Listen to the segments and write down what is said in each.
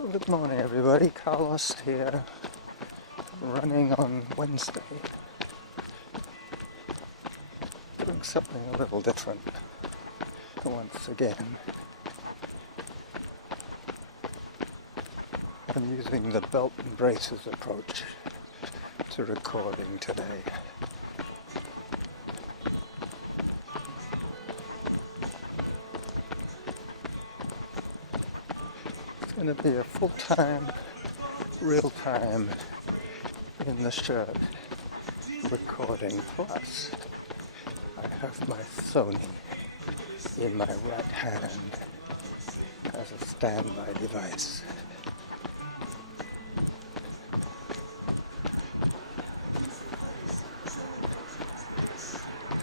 So good morning everybody, Carlos here, running on Wednesday, doing something a little different once again. I'm using the belt and braces approach to recording today. It's going to be a full-time, real-time, in the shirt recording, plus I have my Sony in my right hand as a standby device.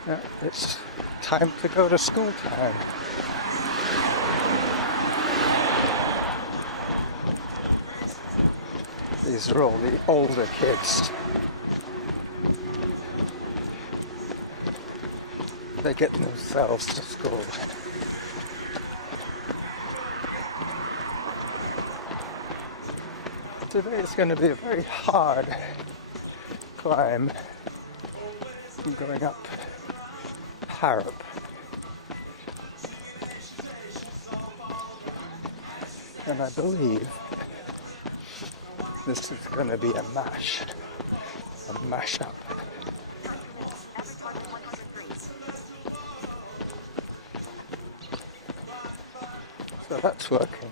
Yeah, it's time to go to school time. These are all the older kids. They're getting themselves to school. Today is going to be a very hard climb. I'm going up Harrop. And I believe this is going to be a mashup. So that's working.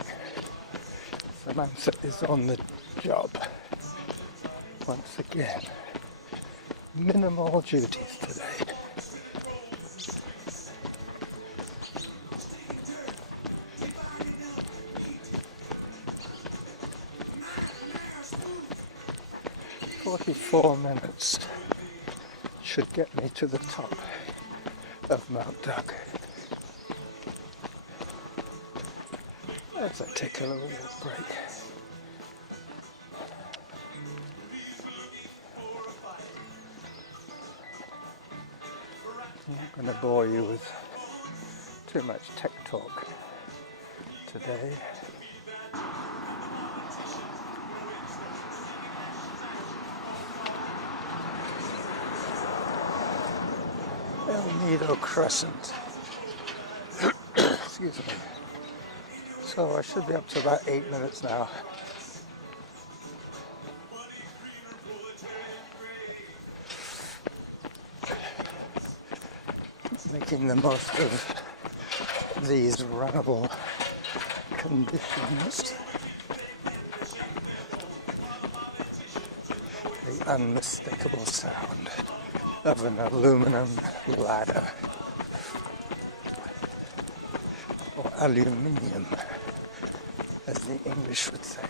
Samantha is on the job. Once again, minimal duties today. "44 minutes should get me to the top of Mount Doug." As I take a little break. I'm not going to bore you with too much tech talk today. El Nido Crescent. Excuse me. So I should be up to about 8 minutes now. Making the most of these runnable conditions. The unmistakable sound of an aluminum ladder, or aluminium, as the English would say.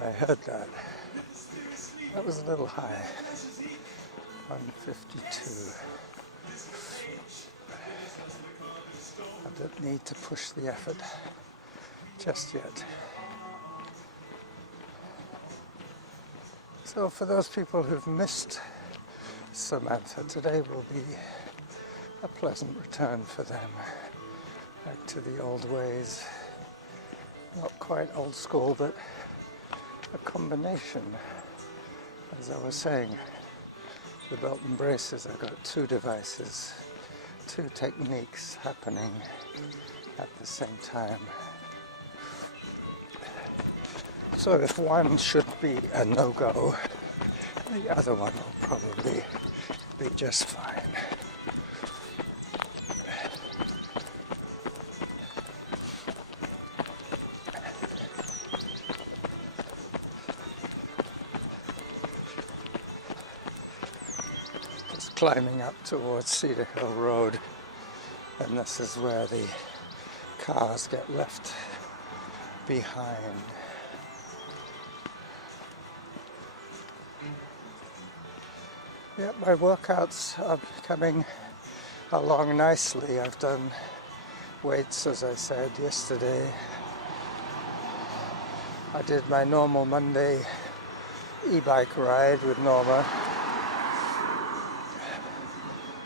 I heard that. That was a little high. 152. I don't need to push the effort just yet. So for those people who've missed Samantha, today will be a pleasant return for them back to the old ways. Not quite old school, but a combination. As I was saying, the belt and braces, I've got two devices, two techniques happening at the same time. So if one should be a no-go, the other one will probably be just fine. Climbing up towards Cedar Hill Road, and this is where the cars get left behind. Yep, my workouts are coming along nicely. I've done weights, as I said yesterday, I did my normal Monday e-bike ride with Norma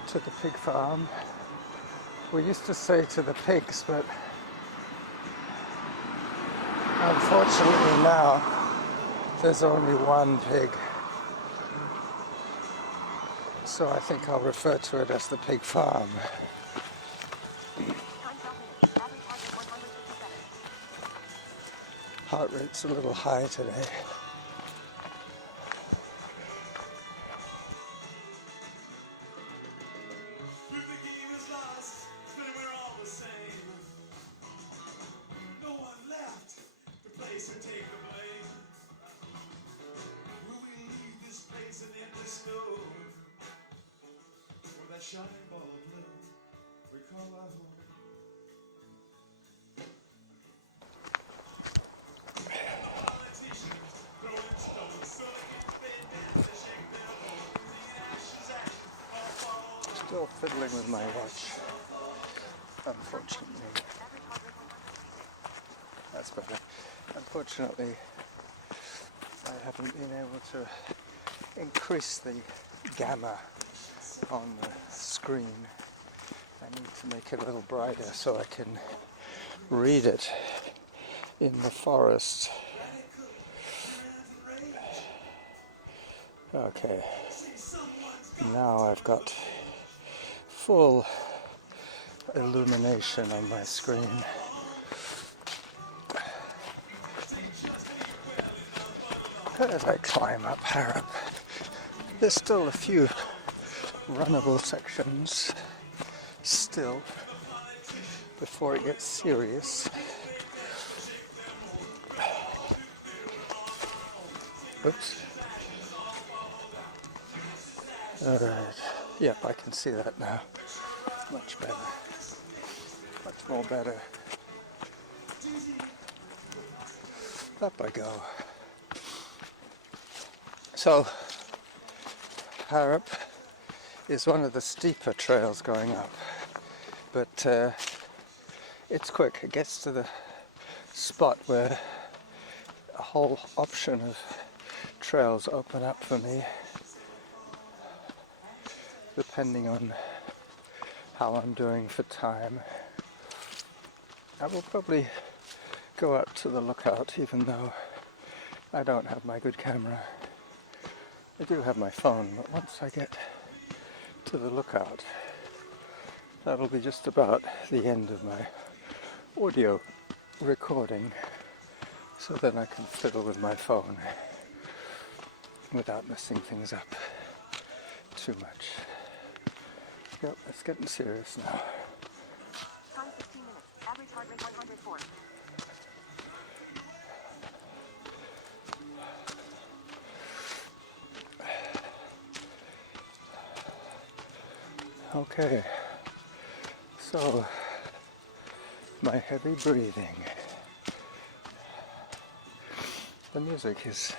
to the pig farm. We used to say to the pigs, but unfortunately now there's only one pig. So I think I'll refer to it as the pig farm. Heart rate's a little high today. Shining ball of blue, we call our home. Still fiddling with my watch, unfortunately. That's better. Unfortunately, I haven't been able to increase the gamma on the screen. I need to make it a little brighter so I can read it in the forest. Okay, now I've got full illumination on my screen. As I climb up Harrop, there's still a few runnable sections still before it gets serious. Oops. Alright. Yep, I can see that now. Much better. Much more better. Up I go. So, Harrop is one of the steeper trails going up, but it's quick. It gets to the spot where a whole option of trails open up for me, depending on how I'm doing for time. I will probably go up to the lookout even though I don't have my good camera. I do have my phone, but once I get to the lookout, that'll be just about the end of my audio recording, so then I can fiddle with my phone without messing things up too much. Yep, it's getting serious now. Time 15 minutes. Average heart rate 104. Okay, so my heavy breathing. The music is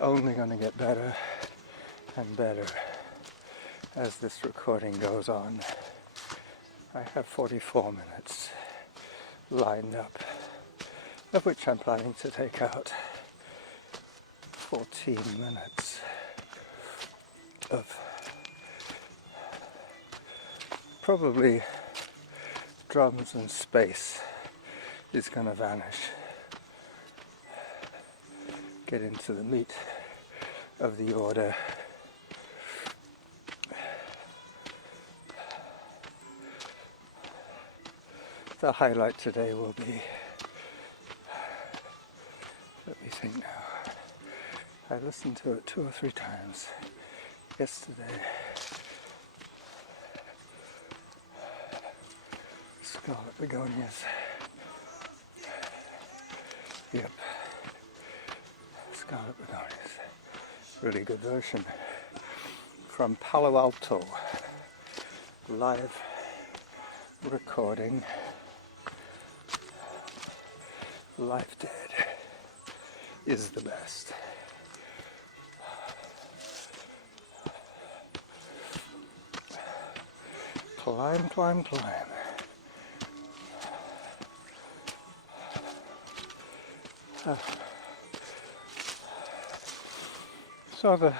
only going to get better and better as this recording goes on. I have 44 minutes lined up, of which I'm planning to take out 14 minutes of probably drums and space is going to vanish. Get into the meat of the order. The highlight today will be, let me think now, I listened to it 2 or 3 times yesterday. Scarlet begonias. Yep. Scarlet begonias. Really good version from Palo Alto. Live recording. Life Dead is the best. Climb, climb, climb. So the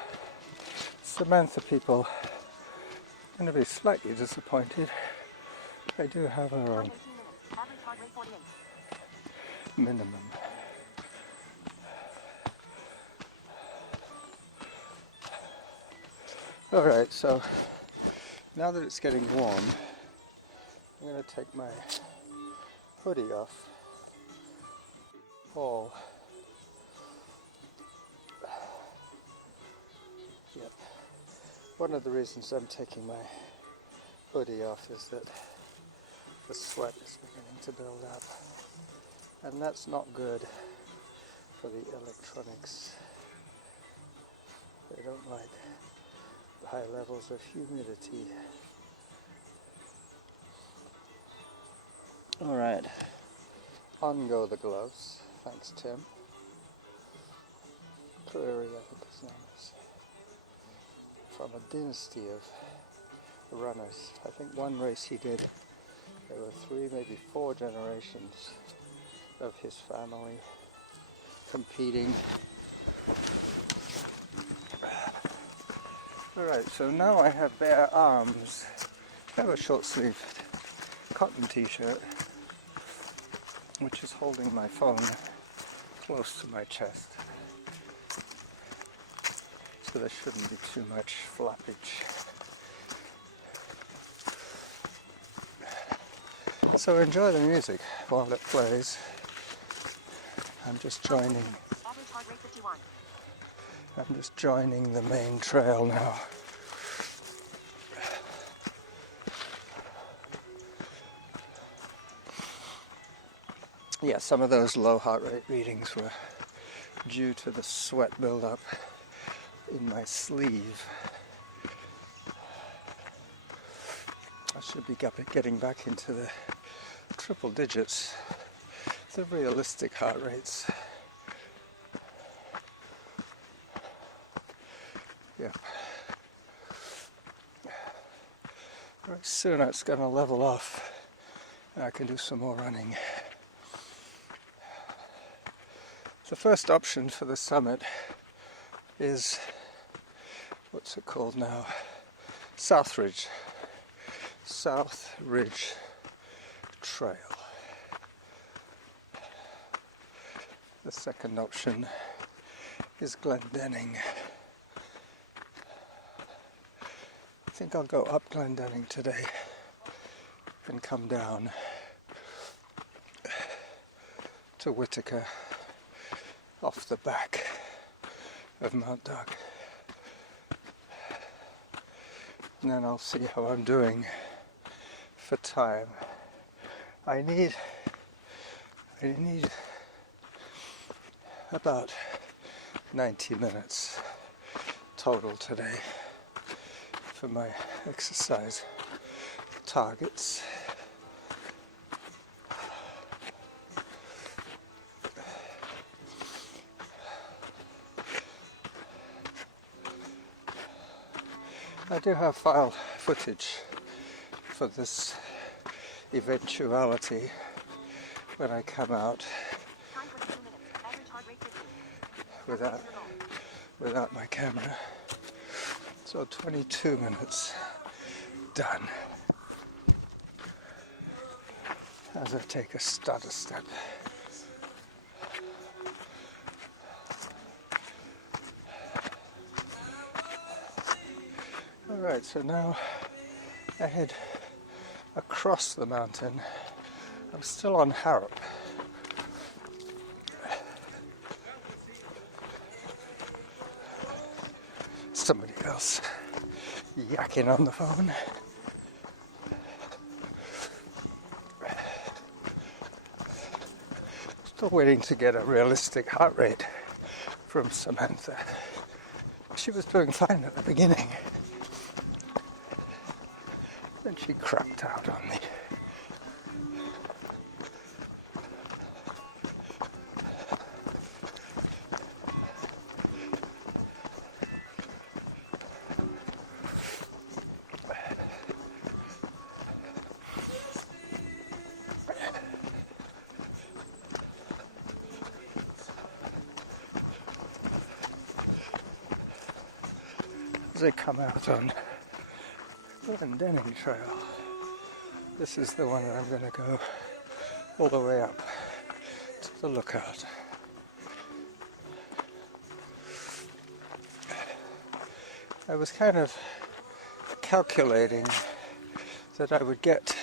Samantha people are going to be slightly disappointed. They do have her own 18 minutes. Average heart rate 48. minimum. Alright, so now that it's getting warm, I'm going to take my hoodie off. All. Yep. One of the reasons I'm taking my hoodie off is that the sweat is beginning to build up. And that's not good for the electronics. They don't like high levels of humidity. Alright, on go the gloves. Thanks, Tim. Prairie, I think his name is. From a dynasty of runners. I think one race he did, there were 3, maybe 4 generations of his family competing. Alright, so now I have bare arms. I have a short sleeved cotton t-shirt which is holding my phone close to my chest. So there shouldn't be too much flappage. So enjoy the music while it plays. I'm just joining. Average heart rate 51. I'm just joining the main trail now. Yeah, some of those low heart rate readings were due to the sweat buildup in my sleeve. I should be getting back into the triple digits, the realistic heart rates. Yep. Very soon it's going to level off and I can do some more running. The first option for the summit is, what's it called now? South Ridge Trail. The second option is Glendenning. I think I'll go up Glendenning today and come down to Whitaker off the back of Mount Doug. And then I'll see how I'm doing for time. I need about 90 minutes total today for my exercise targets. I do have file footage for this eventuality when I come out Time 22 minutes. Average heart rate 50. without my camera. So 22 minutes done. As I take a stutter step. Alright, so now I head across the mountain. I'm still on Harrop. Somebody else yakking on the phone. Still waiting to get a realistic heart rate from Samantha. She was doing fine at the beginning. Then she crapped out on me. as I come out on Glendenning Trail. This is the one that I'm going to go all the way up to the lookout. I was kind of calculating that I would get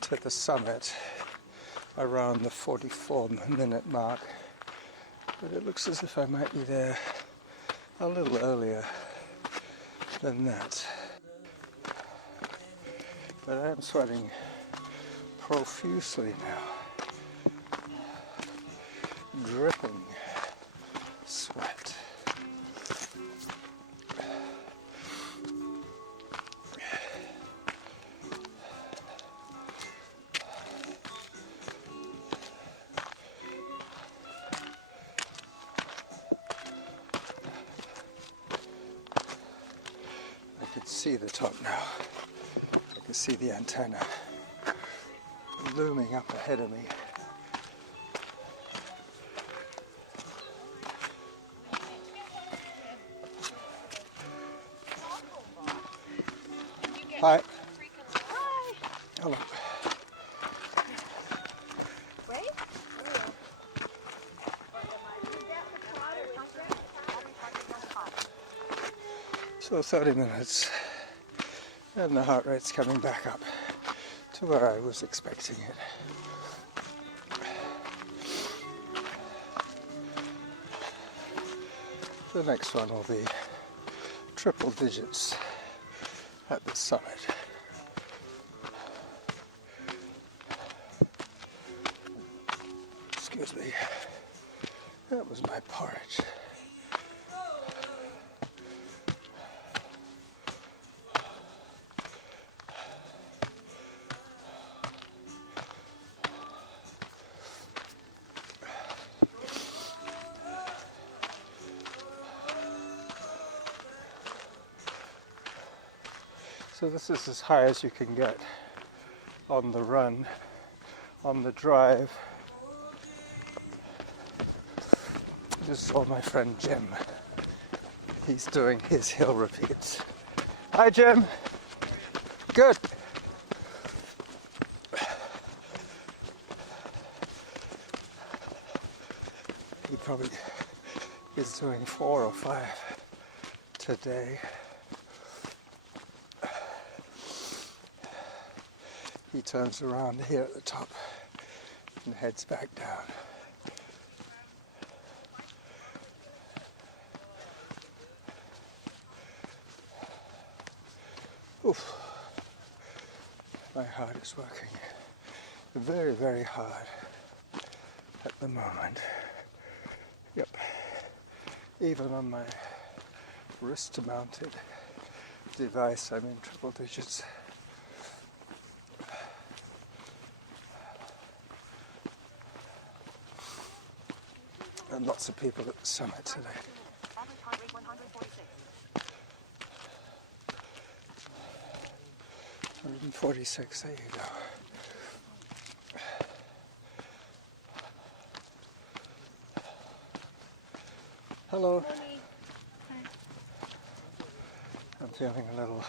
to the summit around the 44-minute mark, but it looks as if I might be there a little earlier than that. But I am sweating profusely now, dripping sweat. I can see the top now. I can see the antenna looming up ahead of me. Hi. Hello. So 30 minutes and the heart rate's coming back up to where I was expecting it. The next one will be triple digits at the summit. Excuse me, that was my porridge. So this is as high as you can get on the run, on the drive. Just saw my friend Jim. He's doing his hill repeats. Hi Jim! Good! He probably is doing 4 or 5 today. He turns around here at the top and heads back down. Oof. My heart is working very, very hard at the moment. Yep. Even on my wrist-mounted device, I'm in triple digits. And lots of people at the summit today. 146, there you go. Hello. I'm feeling a little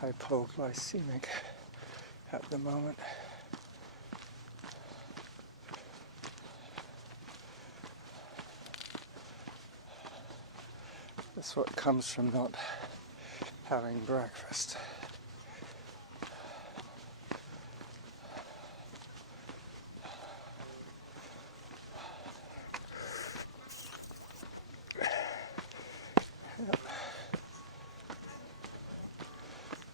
hypoglycemic at the moment. That's what comes from not having breakfast. Yep.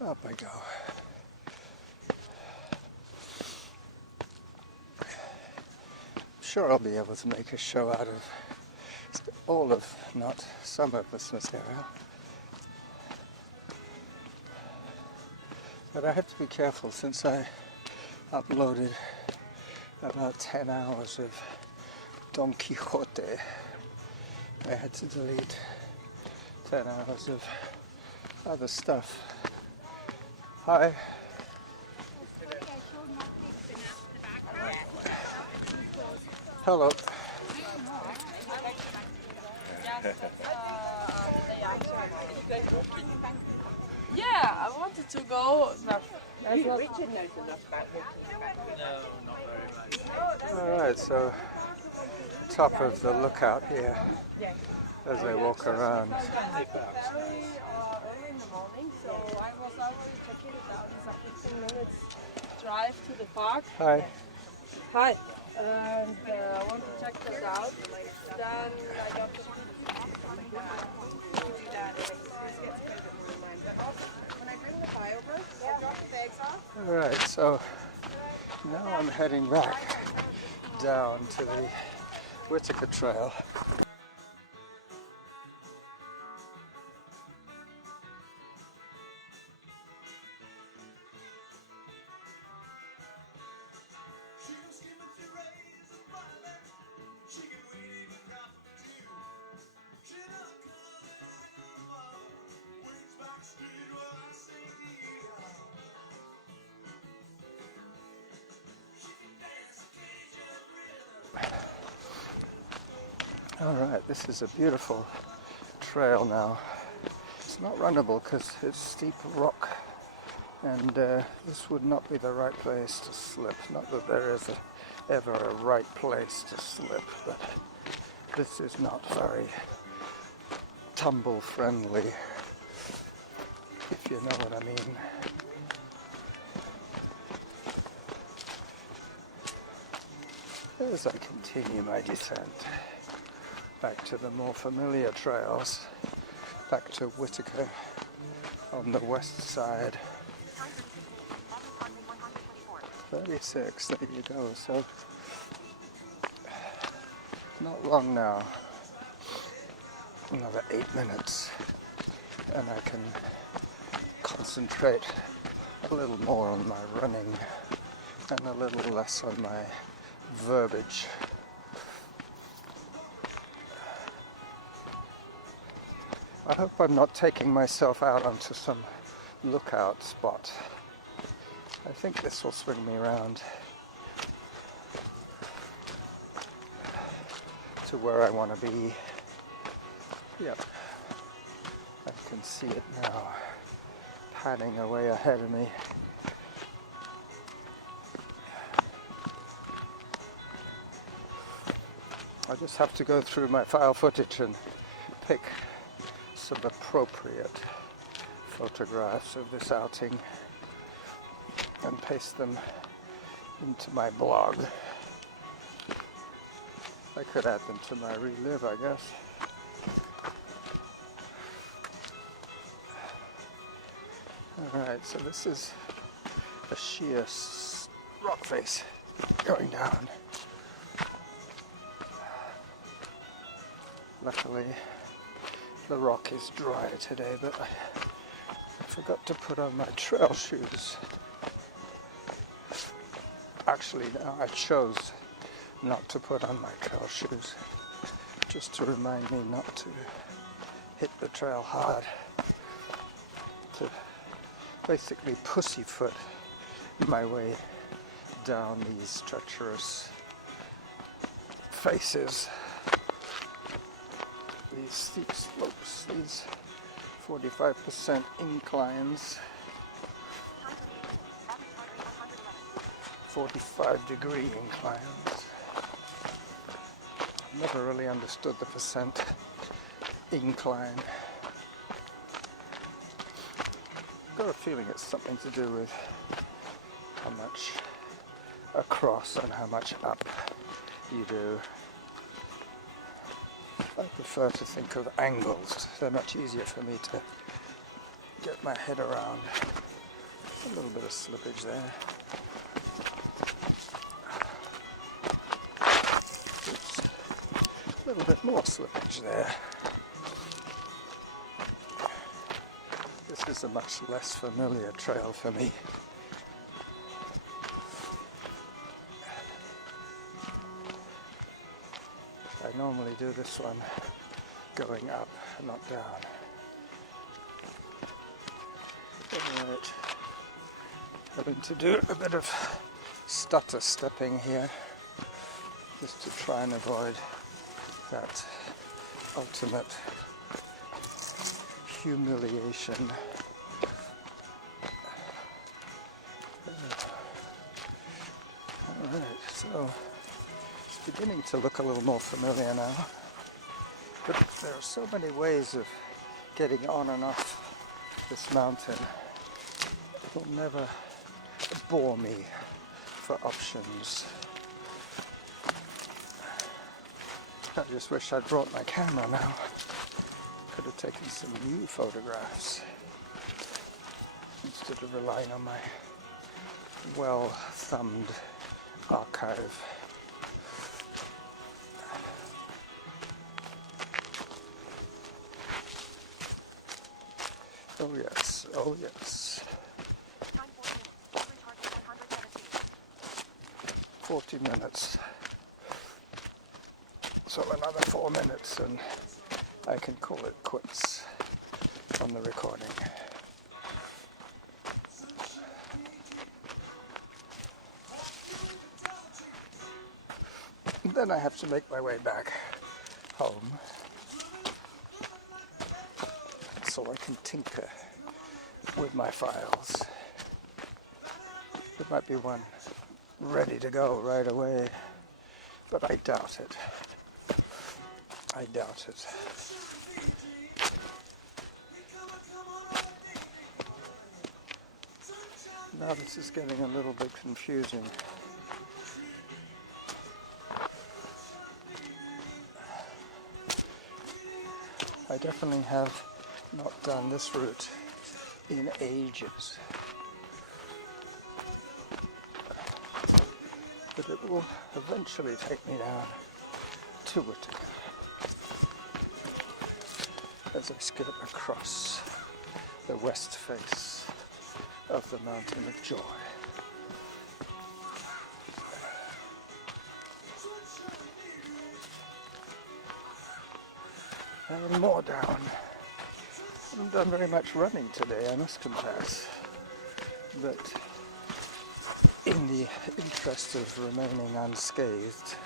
Up I go. I'm sure I'll be able to make a show out of all of, not some of this material. But I have to be careful since I uploaded about 10 hours of Don Quixote. I had to delete 10 hours of other stuff. Hi. Hello. Yeah, I wanted to go. Richard knows enough about walking back. No, not very much. Alright, so top of the lookout here as I walk around. Stanley Park's Very nice. early in the morning, so I was already checking it out. It's a 15 minutes drive to the park. Hi. Hi. And I want to check this out. Then I got to When I bring the pie over, I'll drop the bags off. Alright, so now I'm heading back down to the Whitaker Trail. She was skimming through rays of violet. She could wait even half of two. She not coming no more. Wings backstage while I sing to you. She can dance a Cajun rhythm. Alright, this is a beautiful trail now. It's not runnable because it's steep rock, and this would not be the right place to slip. Not that there is ever a right place to slip, but this is not very tumble friendly, if you know what I mean. As I continue my descent back to the more familiar trails, back to Whitaker on the west side. 36, there you go. So not long now, another 8 minutes, and I can concentrate a little more on my running and a little less on my verbiage. I hope I'm not taking myself out onto some lookout spot. I think this will swing me around to where I want to be. Yep, I can see it now, padding away ahead of me. I just have to go through my file footage and pick some appropriate photographs of this outing and paste them into my blog. I could add them to my relive, I guess. Alright, so this is a sheer rock face going down. Luckily, the rock is dry today, but I forgot to put on my trail shoes. Actually, no, I chose not to put on my trail shoes, just to remind me not to hit the trail hard, to basically pussyfoot my way down these treacherous faces, these steep slopes, these 45% inclines, 45-degree inclines. Never really understood the percent incline. Got a feeling it's something to do with how much across and how much up you do. I prefer to think of angles. They're much easier for me to get my head around. A little bit of slippage there. Oops. A little bit more slippage there. This is a much less familiar trail for me. I normally do this one going up, not down. Alright, having to do a bit of stutter stepping here, just to try and avoid that ultimate humiliation. Alright, so it's beginning to look a little more familiar now. But there are so many ways of getting on and off this mountain. It will never bore me for options. I just wish I'd brought my camera now. Could have taken some new photographs instead of relying on my well-thumbed archive. Oh yes, oh yes. Time 4 minutes. Average heart rate 117. 40 minutes. So another 4 minutes and I can call it quits on the recording. Then I have to make my way back home so I can tinker with my files. There might be one ready to go right away, but I doubt it. I doubt it. Now this is getting a little bit confusing. I definitely have not done this route in ages. But it will eventually take me down to Whittaker as I skip across the west face of the Mountain of Joy. And more down. I haven't done very much running today, I must confess. But in the interest of remaining unscathed,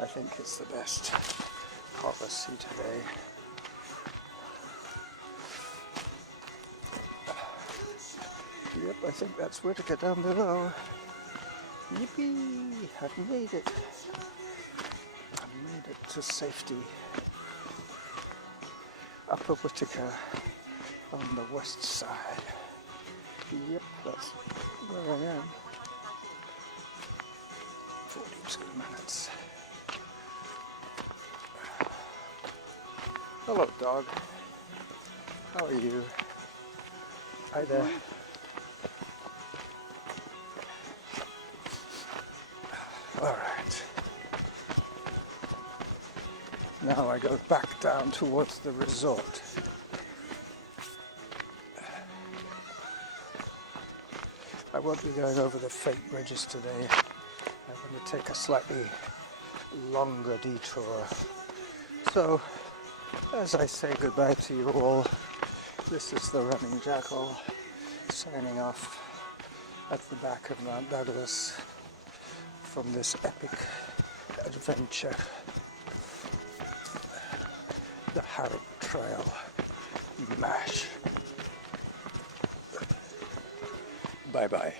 I think it's the best policy today. Yep, I think that's Whittaker down below. Yippee! I've made it. I've made it to safety. Upper Whittaker on the west side. Yep, that's where I am. 42 minutes. Hello, dog. How are you? Hi there. Alright. Now I go back down towards the resort. I won't be going over the fake bridges today. I'm going to take a slightly longer detour. So, as I say goodbye to you all, this is the Running Jackal signing off at the back of Mount Douglas from this epic adventure, the Harrop Trail MASH. Bye bye.